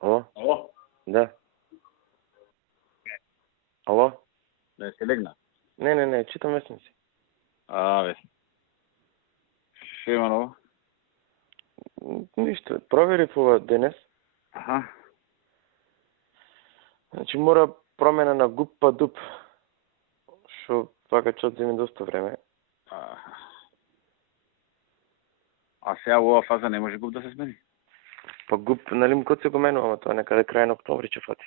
Alo? Alo? Да. Ало? Да си легна. Не, читам вестници. Бе. Што има ново? Ништо, проверив ова денес. Аха. Значи мора промена на ГУП па ДУП. Што вака ќе одземе доста време. А сега во оваа фаза не може ГУП да се смени? Па ГУП, нали МКОЦ го менува, ама тоа некаде крај на октомври ќе фати.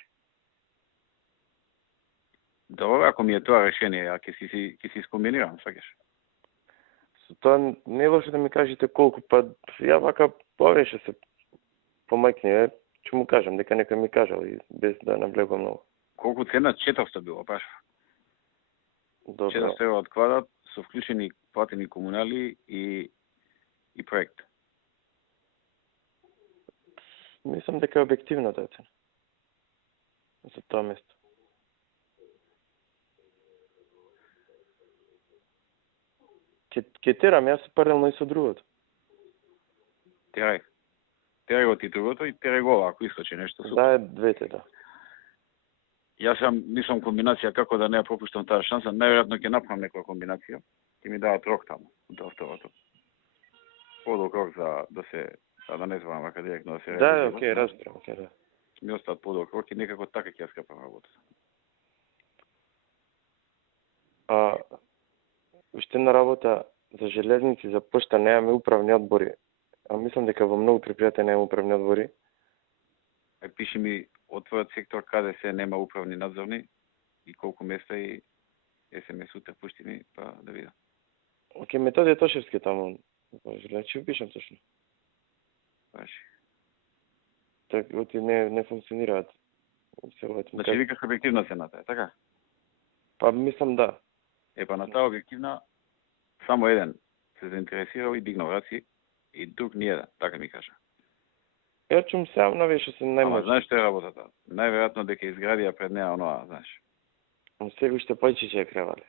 Добро, ако ми е тоа решение, а ќе си скомбинирам, сваќаш? Со тоа не е лошо да ми кажете колку, па ја вака повеше се помајкни, ќе му кажам, дека некој ми кажал и без да наблегувам многу. Колку цена? 400 било, баш. Добро. 400 евро од квадрат, со вклучени платени комунали и проект. Мислам дека е објективна таа цена. За тоа место. Ке терам јас паралелно и со другото. Терај го ти другото и терај го ова, ако искачи нешто. Да, двете, да. Јас мислам комбинација како да не ја пропуштам таа шанса. Најверојатно ќе направам некоја комбинација. Ќе ми дадат рок таму, до второто. Подолг рок за да се, да не зборам вака директно да се Да, окей, разбирам, окей, да. Ми остаат подолг рок и некако така ќе ја скапам работата. Уште една работа за железници, за пошта немаме управни одбори. А мислам дека во многу предпријатија нема управни одбори. Пиши ми од твојот сектор каде се нема управни надзорни и колку места и СМС утре пушти ми, па да видам. Окей, Методија Тошевски таму. Значи пишам точно. Баши. Така, оти не функционираат. Значи викаш објективна цената, е така? Па мислам да. Па на таа објективна само еден се заинтересирал и дигнал раци и друг ни еден, така ми кажа. Ја чум сам навеше се најмногу. Ама знаеш што е работата? Најверојатно дека изградија пред неа оноа, знаеш. Сега уште појче ќе ја кревале.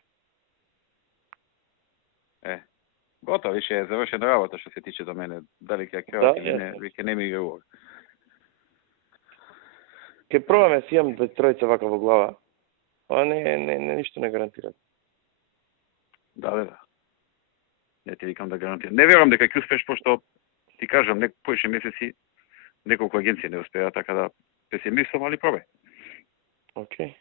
Готово, више е завршена работа што се тиче до мене. Дали ќе ја креват или не, веќе не ми игрува. Ке пробаме си имам тројца вака во глава. Ова не ништо не гарантира. Да. Не ти викам да гарантирам. Не верувам дека ќе успеш, пошто ти кажам, поише месеци неколку агенции не успеа, така да песимистам, али пробај. Окей.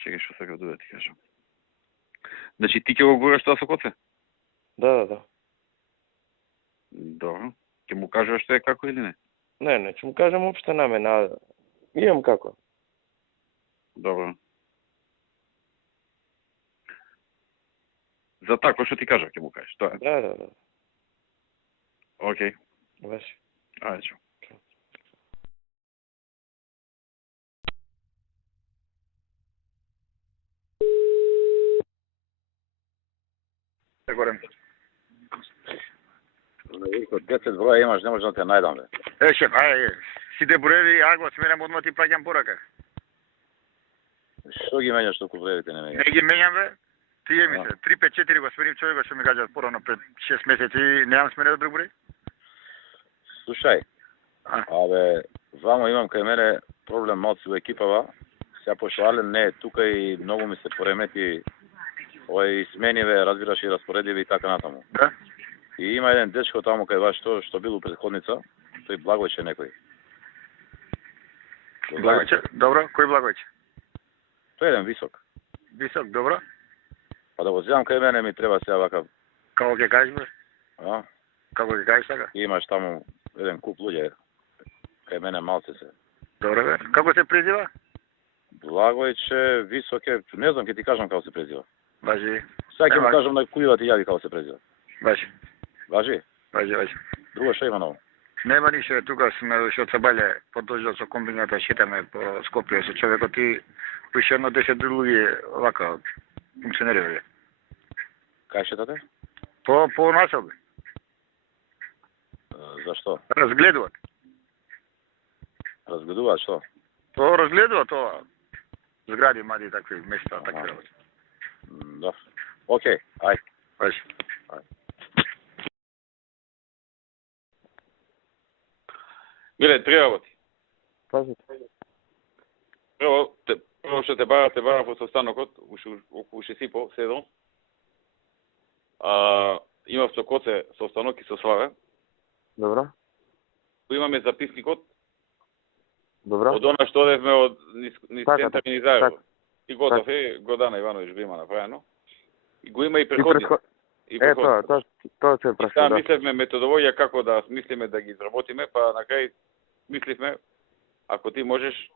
Чекај што сакав да ти кажам. Значи ти ќе го гураш тоа со коце? Да. Добро. Ќе му кажеш што е како или не? Не, ќе му кажам општа намена. Имам како. Добро. За тако што ти кажа ќе му кажеш, тоа е? Да. Окей. Баш. Ајде, чао. Горем. 10 броја имаш, не може да те најдам, бе. Шеф, сите броеви, го сменам одма ти праќам порака. Што ги менјаш толку броевите не менјаш? Не ги менјам, бе. Тие ми се. 354 го сменив човека што ми кажат порано пред 6 месеци, немам сменет друг број. Слушај, вамо имам кај мене проблем малци во екипава. Сега пошто Ален не е тука и многу ми се поремети и смениве, разбираш, и распоредиви и така натаму. Да? И има еден дечко таму кај вас што бил у претходница, тој Благојче некој. Благојче? Добро, кој Благојче? Тој еден висок. Висок, добро. Па да го земам кај мене ми треба сега вака. Како ќе кажеш, бе? Како ќе кажеш така? Имаш таму еден куп луѓе кај мене малце се. Добро, бе. Како се презива? Благојче, висок е, не знам, ќе ти кажам како се презива. Важи. Сега ќе му кажам на кој ти јави како се презива. Важи. Важи? Важи. Друго што има ново? Нема ништо, тука сме што Цабале продолжил со комбината, шетаме по Скопје со човекот и више едно 10 луѓе вака функционирале. Кај шетате? По насоби. Зашто? Разгледуваат. Разгледуваат што? Разгледуваат тоа. Згради, мади, такви места, такви работи. Да. Окей, ајде. Миле, три работи. Кажете. Прво што те бара во состанокот, околу 6:30, 7. Имав со коце состанок и со Славе. Добро. Имаме записникот Добро. од она што одевме од низ центар и низ аеро. И готов е, Годана Ивановиќ го има направено. И го има и преходни. Тоа се прашува. Сега мислевме методологија како да мислиме да ги изработиме, па на крај мисливме ако ти можеш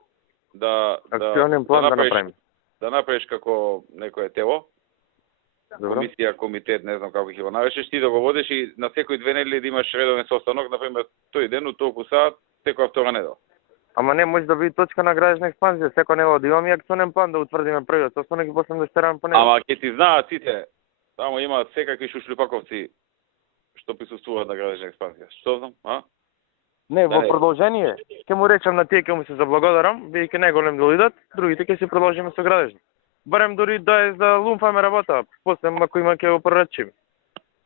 акционен план да направиме. Да направиш како некое тело, Добро. комисија, комитет, не знам како ќе го наречеш, ти да го водиш и на секој 2 недели да имаш редовен состанок, например, тој ден од толку саат, секоја втора недела. Ама не може да биде точка на градежна експанзија, секој него да имаме акционен план да утврдиме првиот состанок и после да штераме по него. Ама ќе ти знаат сите, само има секакви шушлипаковци што присуствуваат на градежна експанзија. Што знам, а? Не, во продолжение, ќе му речам на тие ќе му се заблагодарам, бидејќи не голем да идат, другите ќе си продолжиме со градежни. Барем дури да е за лумфаме работа, после ако има ќе го прорачиме.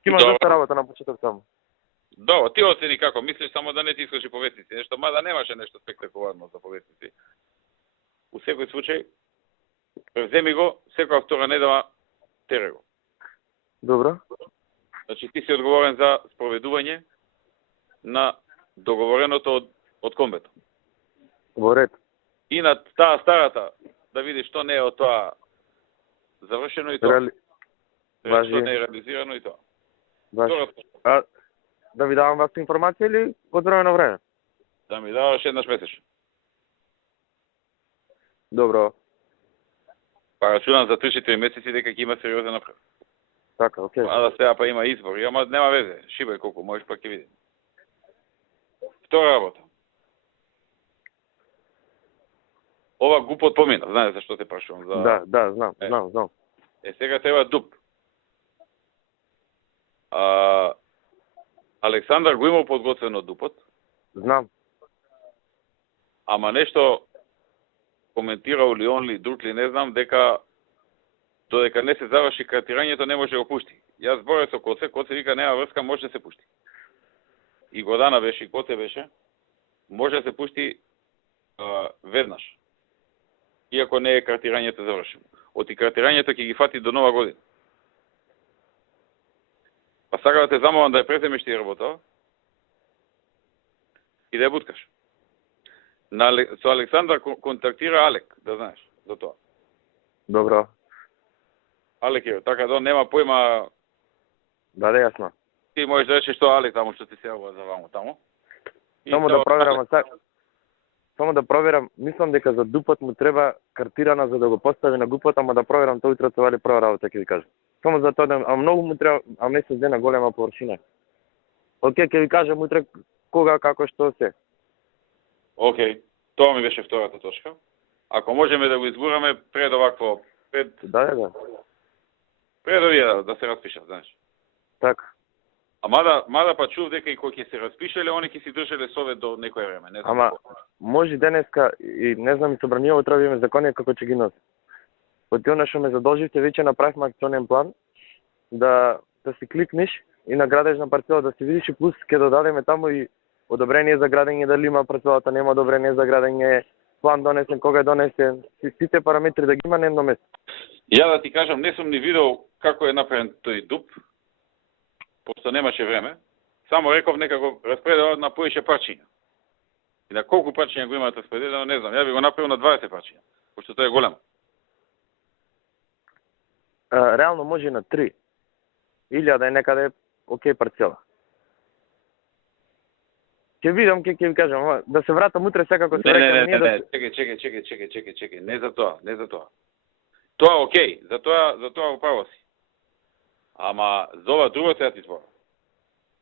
Има доста работа на почеток таму. Добро, ти оцени како мислиш, само да не ти искаш и повестници, нешто, мада немаше нешто спектакуларно за повестници. У секој случај, превземи го, секоја втора недела тере го. Добро. Значи ти си одговорен за спроведување на договореното од комбето. Во ред. И на таа старата, да видиш што не е од тоа завршено и тоа. Важи. Што не е реализирано и тоа. Важи. Да ви давам вас информација или од време на време? Да ми даваш еднаш месечно. Добро. Па рачунам за 3-4 месеци дека ќе има сериозен напред. Така, окей. А да сега па има избори, ама нема везе. Шибај колку можеш, па ќе видим. Втора работа. Ова глупот помина, знаеш зашто те прашувам за... Да, знам. Сега треба дуп. Александар го имал подготвено дупот. Знам. Ама нешто коментирал ли он ли друг ли, не знам, дека додека не се заврши картирањето не може да го пушти. Јас зборев со Коце вика нема врска, може да се пушти. И Годана беше, и Коце беше, може да се пушти веднаш. Иако не е картирањето завршено. Оти картирањето ќе ги фати до нова година. Па сакам да те замолам да ја преземеш ти работа и да ја буткаш. Со Александар контактира Алек, да знаеш, за тоа. Добро. Алек е, така да нема појма... Да, јасно. Ти можеш да речеш што Алек таму што ти се јавува за ваму таму. Само да проверам, само да проверам, мислам дека за дупот му треба картирана за да го постави на гупот, ама да проверам тој утре вали прва работа ќе ви кажам. Само за тоа, а многу му треба, а месец дена голема површина. Океј, ќе ви кажам утре кога, како, што се. Океј, тоа ми беше втората точка. Ако можеме да го изгураме пред овакво, Да. Пред овие да се распишат, знаеш. Така. А мада па чув дека и кој ќе се распишеле, они ќе си држеле совет до некое време, не знам. Ама може денеска и не знам и собранијаво треба да имаме закони како ќе ги носи. Од тоа што ме задолживте, веќе направивме акционен план да си кликнеш и на градежна парцела да си видиш и плюс ќе додадеме таму и одобрение за градење, дали има парцелата, нема одобрение за градење, план донесен, кога е донесен, сите параметри да ги има на едно место. Ја да ти кажам, не сум ни видел како е направен тој дуп, пошто немаше време. Само реков нека го распределат на поише парчиња. И на колку парчиња го имаат распределено, не знам. Ја би го направил на 20 парчиња, пошто тоа е големо. Реално може и на 3. Или да е некаде окей парцела. Ќе видам, ќе ви кажам, да се вратам утре секако се рекам. Не, чекај, не за тоа. Тоа е окей, за тоа управо си. Ама за ова другото ја ти зборам.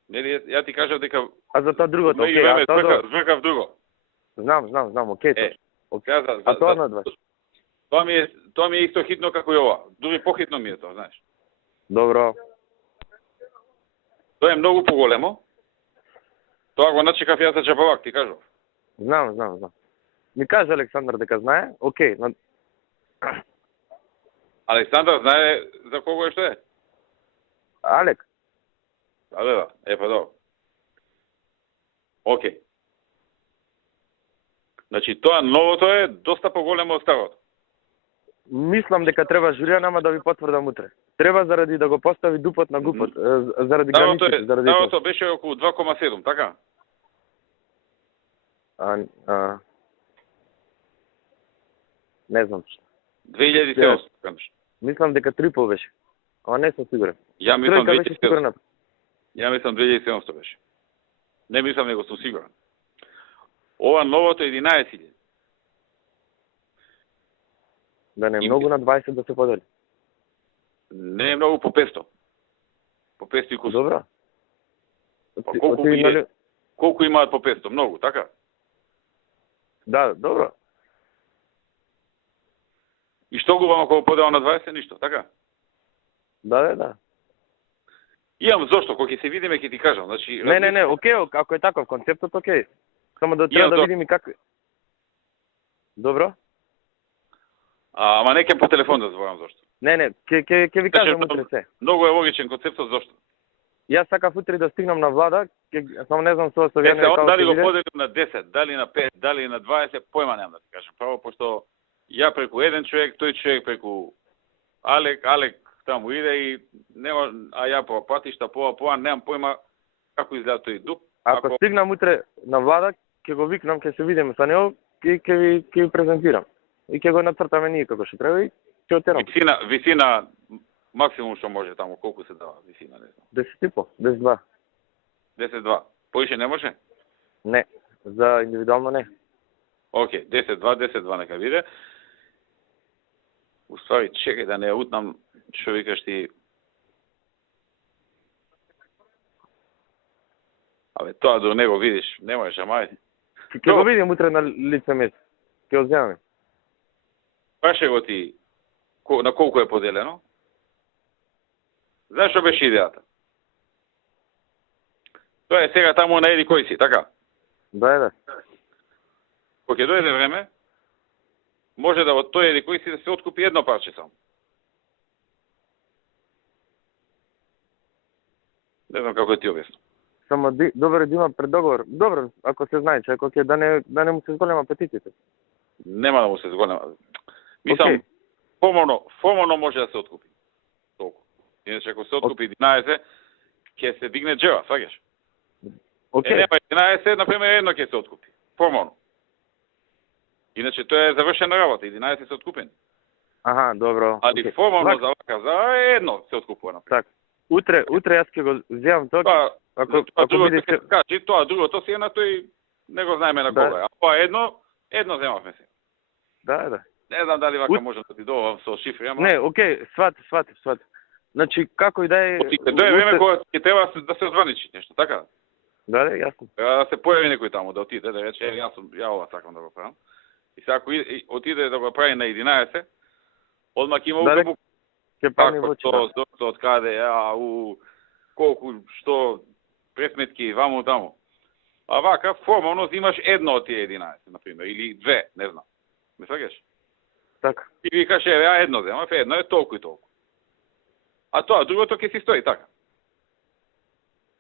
Нели ја ти кажав дека за тоа другото, окей, збркав друго. Знам, окей. А тоа на два. Тоа ми е исто хитно како и ова. Дури похитно ми е тоа, знаеш. Добро. Тоа е многу поголемо. Тоа го начекав јас за джабавак, ти кажав. Знам. Ми каже Александар дека знае, окей. Александар знае за кого е што е? Алек. Да, па добро. Океј. Значи тоа новото е доста поголемо од старото. Мислам дека треба журија, нама да ви потврдам утре. Треба заради да го постави дупот на гупот, заради границите, заради тоа. Старото беше околу 2,7, така? Не знам што. 2700, кажеш. Мислам дека 3,5 беше. Ама не сум сигурен. Ја мислам Тројка беше сигурна. 2700 беше. Не мислам, него сум сигурен. Ова новото е 11.000. Да не е многу на 20 да се подели. Не е многу по 500. По 500 и кусок. Добро. Колку имаат по 500? Многу, така? Да, добро. И што губам ако го подела на 20? Ништо, така? Да. Имам зошто, кога ќе се видиме ќе ти кажам. Значи, Не, окей, ако е таков концептот, окей. Само да треба да видиме како. Добро? Ама не ќе по телефон да зборам зошто. Не, ќе ви кажам утре се. Многу е логичен концептот зошто. Јас сакав утре да стигнам на влада, само не знам со Јане како дали го поделим на 10, дали на 5, дали на 20, појма немам да ти кажам. Право пошто ја преку еден човек, тој човек преку Алек таму иде и нема, а ја по патишта, по немам појма како изгледа тој дуп. Ако стигнам утре на влада, ќе го викнам, ќе се видиме со него и ќе ви презентирам. И ќе го нацртаме ние како што треба и ќе отерам. Висина максимум што може таму, колку се дава висина, не знам. 10,5, 10,2. 10,2. Поише не може? Не, за индивидуално не. Океј, 10,2 нека биде. Уствари, чекај да не утнам, што викаш ти. Абе, тоа до него видиш, не можеш, ама ајде. Ќе го видим утре на лице место. Ќе го земаме. Праше го ти на колку е поделено. Знаеш што беше идејата? Тоа е сега таму на еди кој си, така? Да. Кога ќе дојде време, може да од тој еди кој си да се откупи едно парче само. Не знам како ти објаснам. Само добро да има преддоговор. Добро, ако се знае, че ако ќе да не му се зголема апетитите. Нема да му се зголема. Мислам, формално може да се откупи. Толку. Иначе ако се откупи 11, ќе се дигне джева, сваѓаш? Нема 11, например, едно ќе се откупи. Формално. Иначе тоа е завршена работа, 11 се откупени. Аха, добро. Али формално за вака, за едно се откупува. Так. Утре јас ќе го земам тоа. Ако видите, кажи тоа другото си е на тој, не го знаеме на кога. А тоа едно земавме се. Да. Не знам дали вака можам да ти довам со шифри, ама... Не, окей, свати. Значи, како и да е... Тоа е време кога ќе треба да се озваничи нешто, така? Да, јасно. Треба да се појави некој таму, да отиде, да рече, ја ова сакам да го правам. И сега ако отиде да го прави на 11, одмак има укабу. Ќе пами во очи. Зошто, од каде, колку, што, пресметки, ваму таму. А вака, формално имаш едно од тие 11, например, или две, не знам. Ме сваќаш? Така. И викаш, едно земав, едно е толку и толку. А тоа, другото ќе си стои така.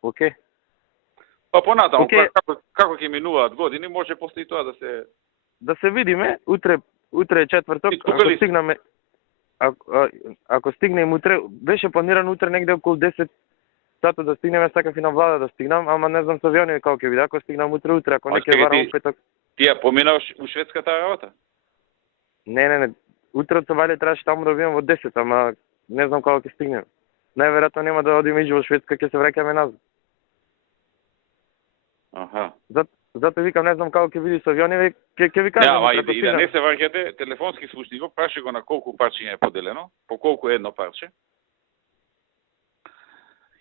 Окей. Па понатаму, како ќе минуваат години, може после и тоа да се... Да се видиме, утре е четврток, ако стигнаме... Ако стигнем утре, беше планирано утре негде околу 10 сата да стигнеме, сакав и на влада да стигнам, ама не знам со авиони како ќе биде, ако стигнам утре, ако не ќе варам петок. Ти ја поминав у шведската работа? Не. Утре од Савале требаше таму да бидам во 10, ама не знам кога ќе стигнем. Најверојатно нема да одиме и во Шведска, ќе се враќаме назад. Аха. Затоа викам, не знам како ќе биде со авиони, ќе ви кажам. И да не се враќате, телефонски слушни го, праши го на колку парчиња е поделено, по колку едно парче.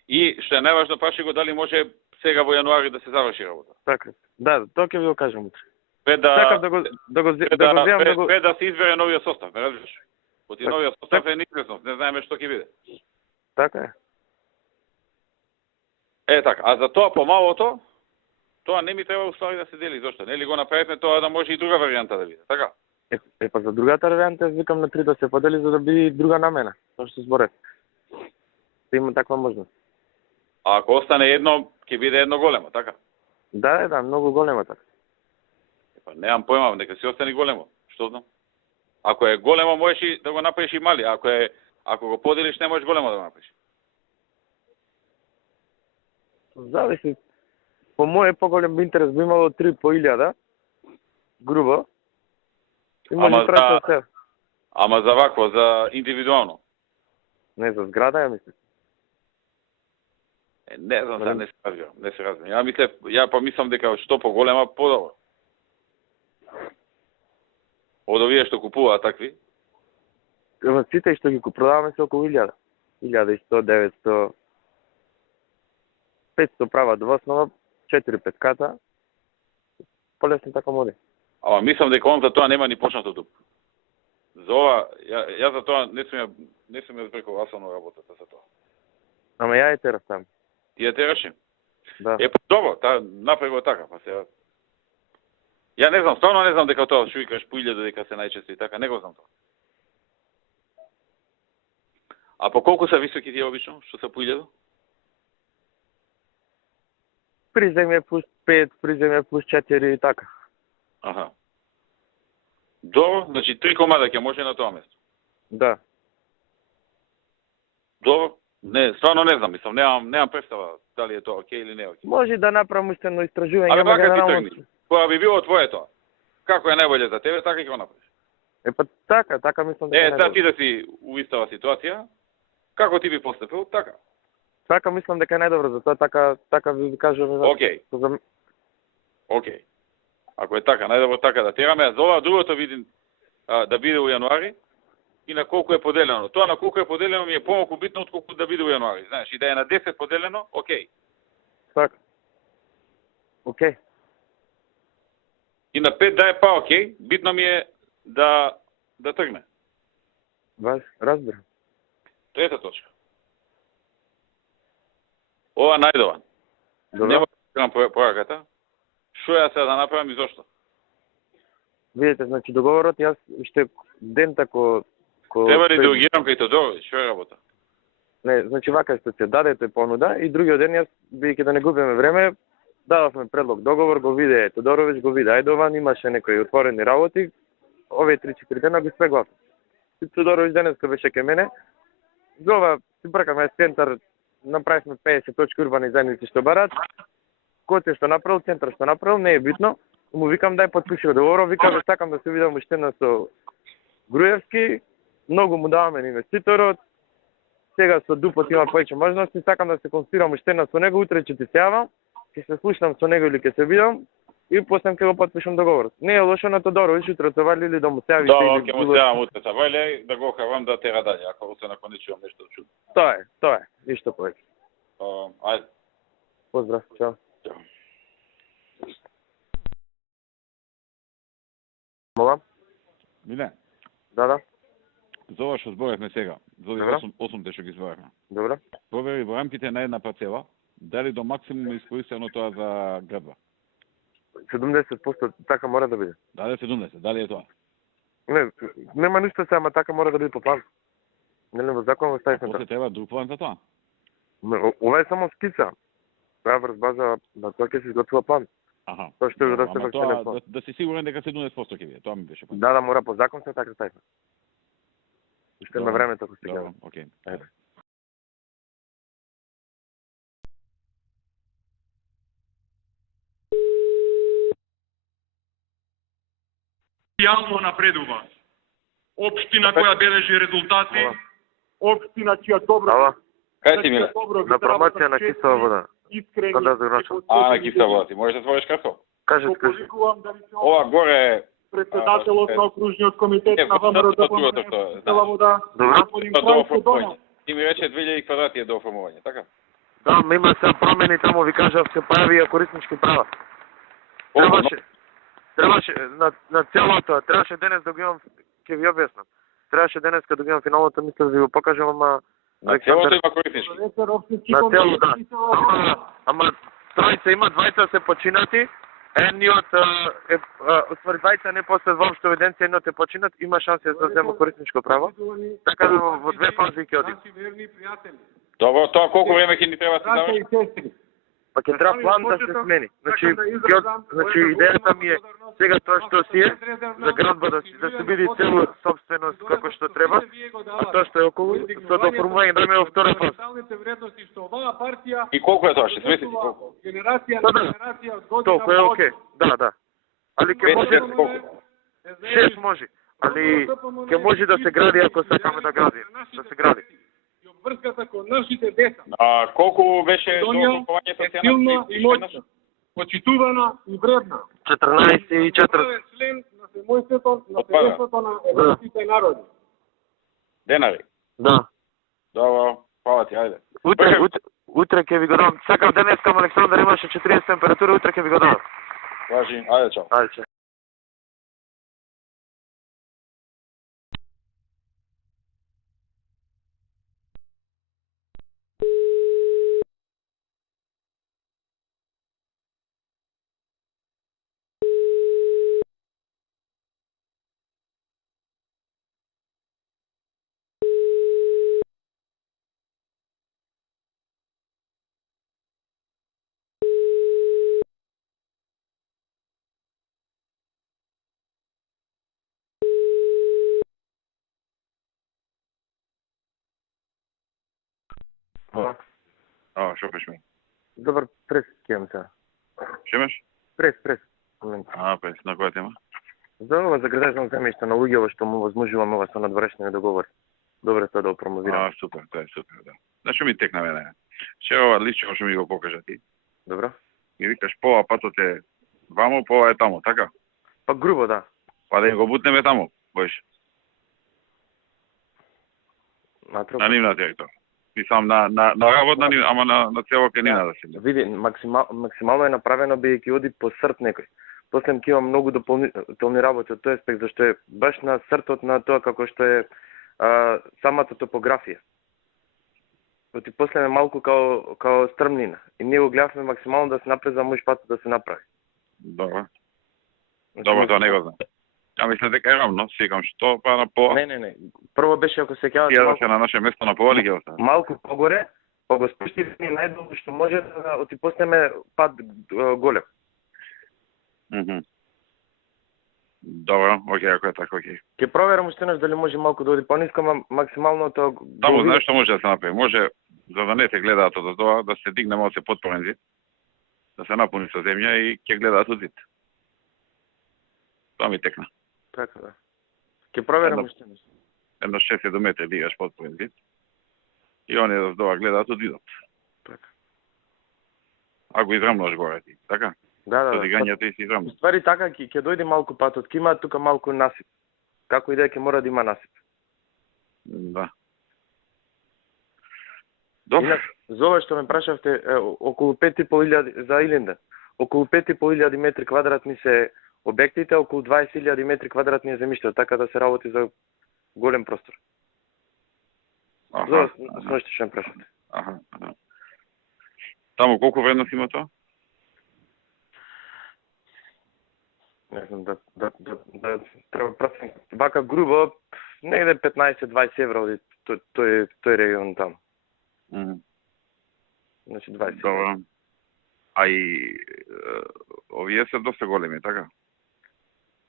И што е најважно, праши го дали може сега во јануари да се заврши работа. Така. Да, тоа ќе ви го кажам утре. Пред да се избере новиот состав, ме разбираш? Оти новиот состав е неизвестност, не знаеме што ќе биде. Така е. Така, а за тоа помалото, тоа не ми треба уствари да се дели, зошто? Нели го направивме тоа да може и друга варијанта да биде, така? Па за другата варијанта викам на 3 да се подели за да биде друга намена, тоа што зборев. Да има таква можност. А ако остане едно, ќе биде едно големо, така? Да, многу големо така. Па немам појма, нека си остане големо. Што знам? Ако е големо, можеш и да го направиш и мали. Ако го поделиш, не можеш големо да го направиш. Зависи. По моје поголем интерес би имало 3 по 1000, грубо. И може да се. Ама за вакво, за индивидуално. Не, за зграда ја мислам. Не знам, да не се разбирам. Ја помислам дека што поголема, подобро. Од овие што купуваат такви? Сите што ги продаваме се околу 1000. 1100, 900, 500 прават во основа, 4-5 ката. Полесно така моде. Ама мислам дека он за тоа нема ни почнато тук. За ова, ја за тоа не сум ја збрекал асално работата за тоа. Ама ја е терав там. Ти ја тераше? Да. Па добро, направи го така, па сега. Ја не знам, стварно не знам дека тоа што викаш по 1000 дека се најчесто и така, не го знам тоа. А по колку се високи тие обично, што се по 1000? Приземје плюс 5, приземје плюс 4 и така. Аха. Добро, значи 3 комада ќе може на тоа место. Да. Добро. Не, стварно не знам, мислам, немам представа дали е тоа окей или не окей. Може да направам уште едно истражување, ама ама генерално кога би било твое тоа. Како е најболje за тебе, така ќе го направиш. Па така мислам дека. Ти да си у истава ситуација, како ти би постапил, така. Така мислам дека е најдобро, затоа така ви кажувам. Окей. Окей. Ако е така, најдобро така да тераме, за ова другото видим да биде у јануари и на колку е поделено. Тоа на колку е поделено ми е помалку битно отколку да биде у јануари. Знаеш, и да е на 10 поделено, окей. Така. Окей. И на 5 да е па окей, битно ми е да тргне. Разбирам. Трета точка. Ова најдован. Нема да пораката. Што ја сега да направам и зошто? Видите, значи договорот јас уште ден тако треба ли да реагирам кај Тодороvić, што е работа? Не, значи вака што се дадете понуда и другиот ден јас бидејќи да не губиме време, дадовме предлог договор, го виде Тодороvić, го виде Ајдован, имаше некои отворени работи. Овие 3-4 дена ги спеглав. Тодороvić денеска беше кај мене. За ова си бркаме центар, направивме 50 точки урбани заедници што барат. Кој што направил, центар што направил, не е битно. Му викам дај подпиши договор, викам сакам да се видам уште една со Груевски. Многу му даваме на инвеститорот. Сега со Дупот има повеќе можности, сакам да се консултирам уште една со него, утре ќе ти се јавам, ќе се слушнам со него или ќе се видам и после ќе го подпишам договорот. Не е лошо на Тодороvić утре се вали или да му се јави. Да, ќе му се јавам утре се вали, да го хавам да тера дале, ако утре након не чувам нешто чудно. Тоа е, ништо повеќе. Ајде. Поздрав, чао. Мола? Миле. Да. За ова што зборевме сега, за овие 8 што ги зборевме. Добро. Провери во рамките на една парцела, дали до максимум е искористено тоа за градба. 70% така мора да биде. Дали 70, дали е тоа? Не, нема ништо се, ама така мора да биде по план. Нели во закон во ставивме тоа? После треба друг план за тоа? Ова е само скица. Тоа врз база на тоа ќе се изготвува план. Аха. Тоа што да се врши план. Да си сигурен дека 70% ќе биде, тоа ми беше план. Да, мора по закон се така ставивме. Уште на времето ако се гледа. Окей. Јавно напредува. Општина која бележи резултати, општина чија добро... Кај си, Миле? На промоција на кисела вода. На кисела вода. Ти можеш да отвориш касо? Кажи. Ова горе председателот на окружниот комитет на ВМРО да кисела вода. Ти ми рече 2000 квадрати е до оформување, така? Да, има се промени таму, ви кажав, се прави кориснички права. Требаше на целото, требаше денес да го имам, ќе ви објаснам. Требаше денеска да го имам финалното, мисля да ви го покажам, ама... На целото има кориснички. На цело, да. Ама тројца има, двајца се починати, едниот уствари двајца не после воопшто евиденција, едниот е починат, има шанса да зема корисничко право. Така да во две фази ќе одим. Добро, тоа колку време ќе ни треба да се заврши? па ќе треба план да се смени. Значи идејата ми е сега тоа што си е за градба да се биде цело собственост како што треба, а тоа што е околу со доформување да ме во втора фаза. И колку е тоа? 60 месеци колку? Генерација на генерација од година. Толку е окей. Да. Али ќе може 6 може. Али ќе може да се гради ако сакаме да гради. Да се гради. И обврската кон нашите деца. А колку беше докупување со силна и моќна, почитувана и вредна. 14 и 4. Тоа е член на семејството на европските народи. Денари? Да. Добро, фала ти, ајде. Утре ќе ви го дам. Сакам денеска Александар имаше 40 температура, утре ќе ви го дам. Важи, ајде, чао. Ајде, чао. Шо пеш ми? Добар, прес ќе имам сега. Шо имаш? Прес. Момент. Прес, на која тема? За ова за градежно земјиште на луѓето што му возможуваме ова со надворешни договори. Добре тоа да го промовирам. Супер, тоа е супер, да. Знаеш што ми текна мене? Ше ова лично што ми го покажа ти. Добро. И викаш пова патот е вамо, пова е тамо, така? Па грубо, да. Па да го бутнеме тамо, боиш. На нивна територија. И сам на работна, ама на целока нивна да се. Види, максимално е направено бидејќи оди по срт некој. После ќе има многу дополнителни работи од тој аспект, зашто е баш на сртот на тоа како што е самата топографија. Оти после е малку као стрмнина. И ние го гледавме максимално да се направи за мој пат да се направи. Добро. Добро, тоа не го знам. Ја мислам дека е рамно, секам што па на по. Не. Прво беше ако се ќе да се на наше место на пола ќе остане. Малку погоре, па го спуштиме најдолу што може да оти поснеме пат голем. Добро, окей, ако е така, окей. Ќе проверам уште еднаш дали може малку да оди пониско, ама максимално тоа. Таму знаеш што може да се направи? Може за да не се гледаат од тоа, да се дигне малку подпорен зид, да се напуни со земја и ќе гледаат од зид. Тоа ми текна. Така да. Ќе проверам уште еднаш. Едно 6 метри дигаш подпорен зид. И оние од тоа гледаат од зидот. Така. Ако израмнаш горе ти, така? Да. Дигањето и си израмнаш. Ствари така ќе дојде малку патот, ќе има тука малку насип. Како и да ќе мора да има насип. Да. Добро. За ова што ме прашавте, околу 5.500 за Илинден. Околу 5.500 метри квадратни се објектите, околу 20.000 метри квадратни е земјиште, така да се работи за голем простор. За нешто што ме прашавте. Таму колку вредност има тоа? Не знам, да треба процент. Вака грубо, негде 15-20 евро тој регион таму. Значи 20. Добро. А и овие се доста големи, така?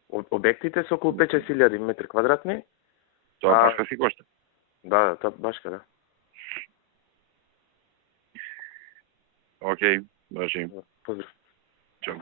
Објектите се околу 5-6.000 метри квадратни. Тоа башка си кошта? Да, тоа башка, да. Окей, баши. Поздрав. Чао.